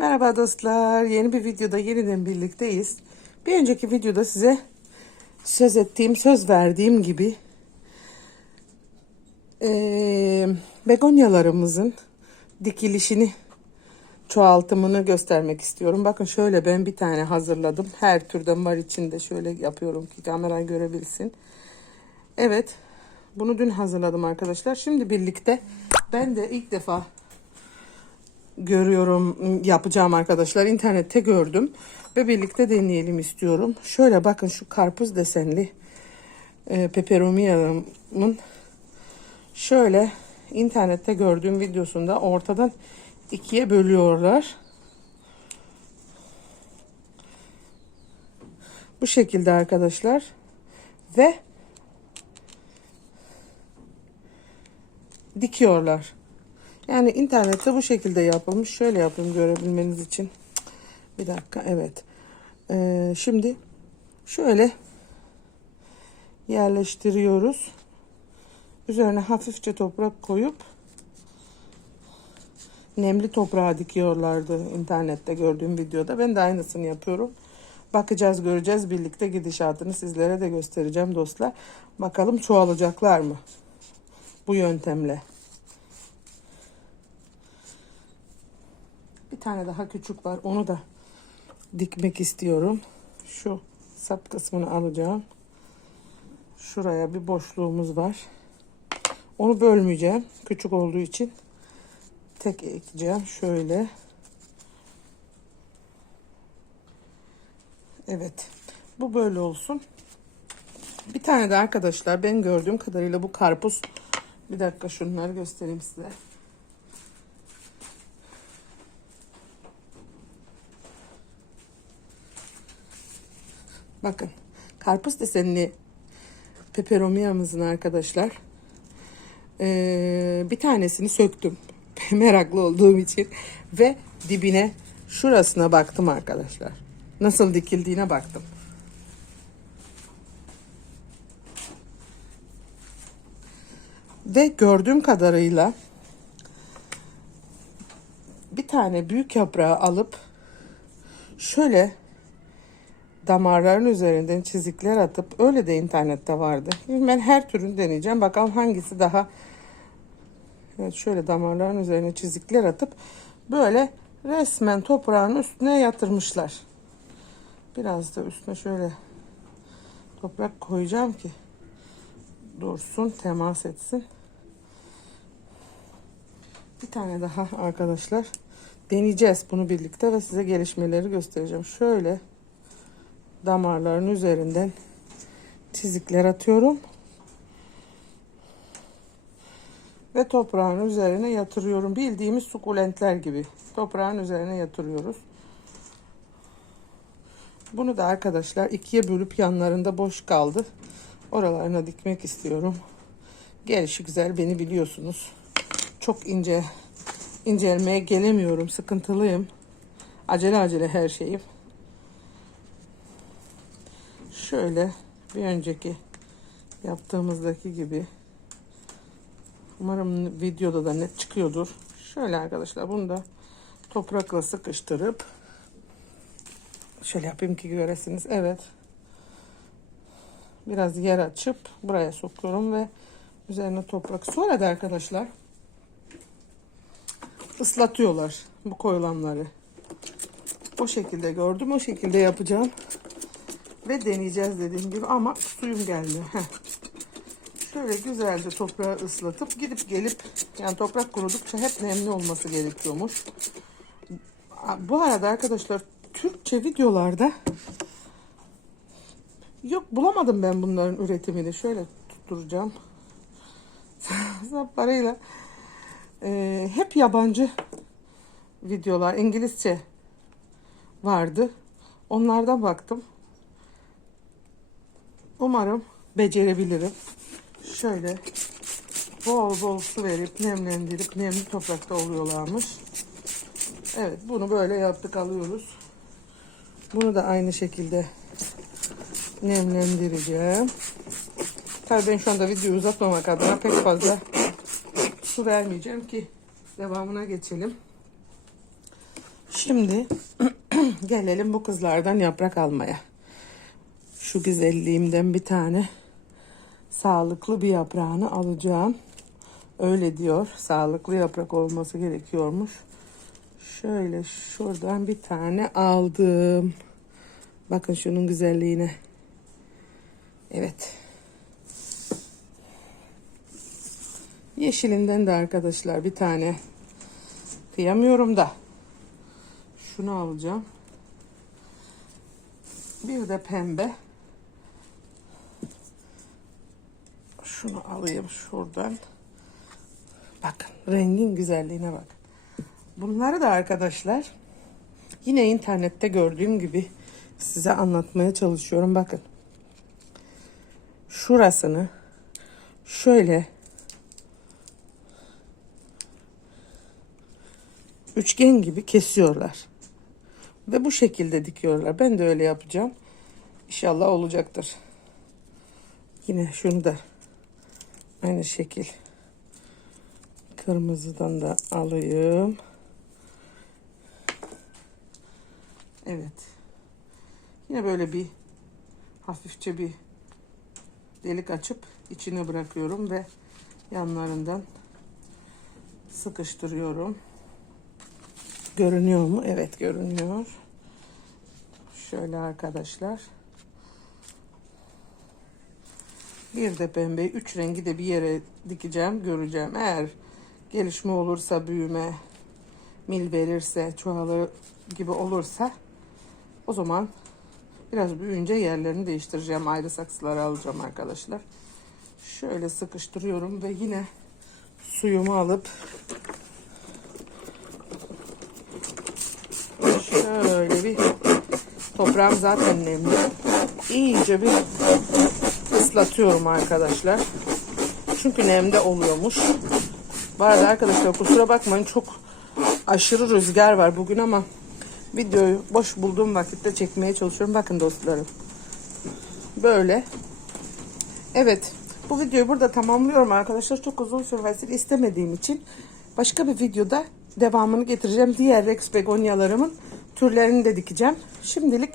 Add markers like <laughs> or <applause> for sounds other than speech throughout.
Merhaba dostlar. Yeni bir videoda yeniden birlikteyiz. Bir önceki videoda size söz ettiğim, söz verdiğim gibi eee begonyalarımızın dikilişini, çoğaltımını göstermek istiyorum. Bakın şöyle ben bir tane hazırladım. Her türden var içinde. Şöyle yapıyorum ki kamera görebilsin. Evet. Bunu dün hazırladım arkadaşlar. Şimdi birlikte ben de ilk defa görüyorum yapacağım arkadaşlar. İnternette gördüm ve birlikte deneyelim istiyorum. Şöyle bakın şu karpuz desenli e, peperomia'mın şöyle internette gördüğüm videosunda ortadan ikiye bölüyorlar. Bu şekilde arkadaşlar ve dikiyorlar. Yani internette bu şekilde yapılmış. Şöyle yapayım görebilmeniz için. Bir dakika evet. Ee, şimdi şöyle yerleştiriyoruz. Üzerine hafifçe toprak koyup nemli toprağa dikiyorlardı internette gördüğüm videoda. Ben de aynısını yapıyorum. Bakacağız göreceğiz birlikte gidişatını sizlere de göstereceğim dostlar. Bakalım çoğalacaklar mı bu yöntemle. Bir tane daha küçük var. Onu da dikmek istiyorum. Şu sap kısmını alacağım. Şuraya bir boşluğumuz var. Onu bölmeyeceğim. Küçük olduğu için tek ekeceğim. Şöyle. Evet. Bu böyle olsun. Bir tane de arkadaşlar ben gördüğüm kadarıyla bu karpuz. Bir dakika şunları göstereyim size. Bakın karpuz desenli peperomiamızın arkadaşlar. Ee, bir tanesini söktüm. <laughs> Meraklı olduğum için. Ve dibine şurasına baktım arkadaşlar. Nasıl dikildiğine baktım. Ve gördüğüm kadarıyla bir tane büyük yaprağı alıp şöyle damarların üzerinden çizikler atıp öyle de internette vardı. Ben her türünü deneyeceğim. Bakalım hangisi daha Evet şöyle damarların üzerine çizikler atıp böyle resmen toprağın üstüne yatırmışlar. Biraz da üstüne şöyle toprak koyacağım ki dursun, temas etsin. Bir tane daha arkadaşlar deneyeceğiz bunu birlikte ve size gelişmeleri göstereceğim. Şöyle damarların üzerinden çizikler atıyorum. Ve toprağın üzerine yatırıyorum. Bildiğimiz sukulentler gibi. Toprağın üzerine yatırıyoruz. Bunu da arkadaşlar ikiye bölüp yanlarında boş kaldı. Oralarına dikmek istiyorum. Gelişi güzel beni biliyorsunuz. Çok ince incelmeye gelemiyorum. Sıkıntılıyım. Acele acele her şeyim. Şöyle bir önceki yaptığımızdaki gibi. Umarım videoda da net çıkıyordur. Şöyle arkadaşlar bunu da toprakla sıkıştırıp şöyle yapayım ki göresiniz. Evet. Biraz yer açıp buraya sokuyorum ve üzerine toprak. Sonra da arkadaşlar ıslatıyorlar bu koyulanları. O şekilde gördüm. O şekilde yapacağım. Ve deneyeceğiz dediğim gibi ama suyum geldi. Şöyle güzelce toprağı ıslatıp gidip gelip yani toprak kurudukça hep nemli olması gerekiyormuş. Bu arada arkadaşlar Türkçe videolarda yok bulamadım ben bunların üretimini. Şöyle tutturacağım. <laughs> parayla ee, hep yabancı videolar İngilizce vardı. Onlardan baktım. Umarım becerebilirim. Şöyle bol bol su verip nemlendirip nemli toprakta oluyorlarmış. Evet bunu böyle yaptık alıyoruz. Bunu da aynı şekilde nemlendireceğim. Tabii ben şu anda videoyu uzatmamak adına pek fazla su vermeyeceğim ki devamına geçelim. Şimdi <clears throat> gelelim bu kızlardan yaprak almaya. Şu güzelliğimden bir tane sağlıklı bir yaprağını alacağım. Öyle diyor. Sağlıklı yaprak olması gerekiyormuş. Şöyle şuradan bir tane aldım. Bakın şunun güzelliğine. Evet. Yeşilinden de arkadaşlar bir tane kıyamıyorum da. Şunu alacağım. Bir de pembe. Şunu alayım şuradan. Bakın rengin güzelliğine bak. Bunları da arkadaşlar yine internette gördüğüm gibi size anlatmaya çalışıyorum. Bakın. Şurasını şöyle üçgen gibi kesiyorlar. Ve bu şekilde dikiyorlar. Ben de öyle yapacağım. İnşallah olacaktır. Yine şunu da aynı şekil kırmızıdan da alayım. Evet. Yine böyle bir hafifçe bir delik açıp içine bırakıyorum ve yanlarından sıkıştırıyorum. Görünüyor mu? Evet görünüyor. Şöyle arkadaşlar. Bir de pembe. Üç rengi de bir yere dikeceğim. Göreceğim. Eğer gelişme olursa büyüme, mil verirse, çoğalır gibi olursa o zaman biraz büyüyünce yerlerini değiştireceğim. Ayrı saksılara alacağım arkadaşlar. Şöyle sıkıştırıyorum ve yine suyumu alıp Şöyle bir toprağım zaten nemli. İyice bir ıslatıyorum arkadaşlar. Çünkü nemde oluyormuş. Bu arada arkadaşlar kusura bakmayın çok aşırı rüzgar var bugün ama videoyu boş bulduğum vakitte çekmeye çalışıyorum. Bakın dostlarım. Böyle. Evet. Bu videoyu burada tamamlıyorum arkadaşlar. Çok uzun sürmesini istemediğim için başka bir videoda devamını getireceğim. Diğer Rex begonyalarımın türlerini de dikeceğim. Şimdilik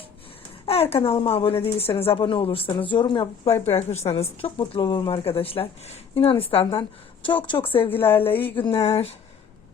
eğer kanalıma abone değilseniz, abone olursanız, yorum yapıp like bırakırsanız çok mutlu olurum arkadaşlar. Yunanistan'dan çok çok sevgilerle iyi günler.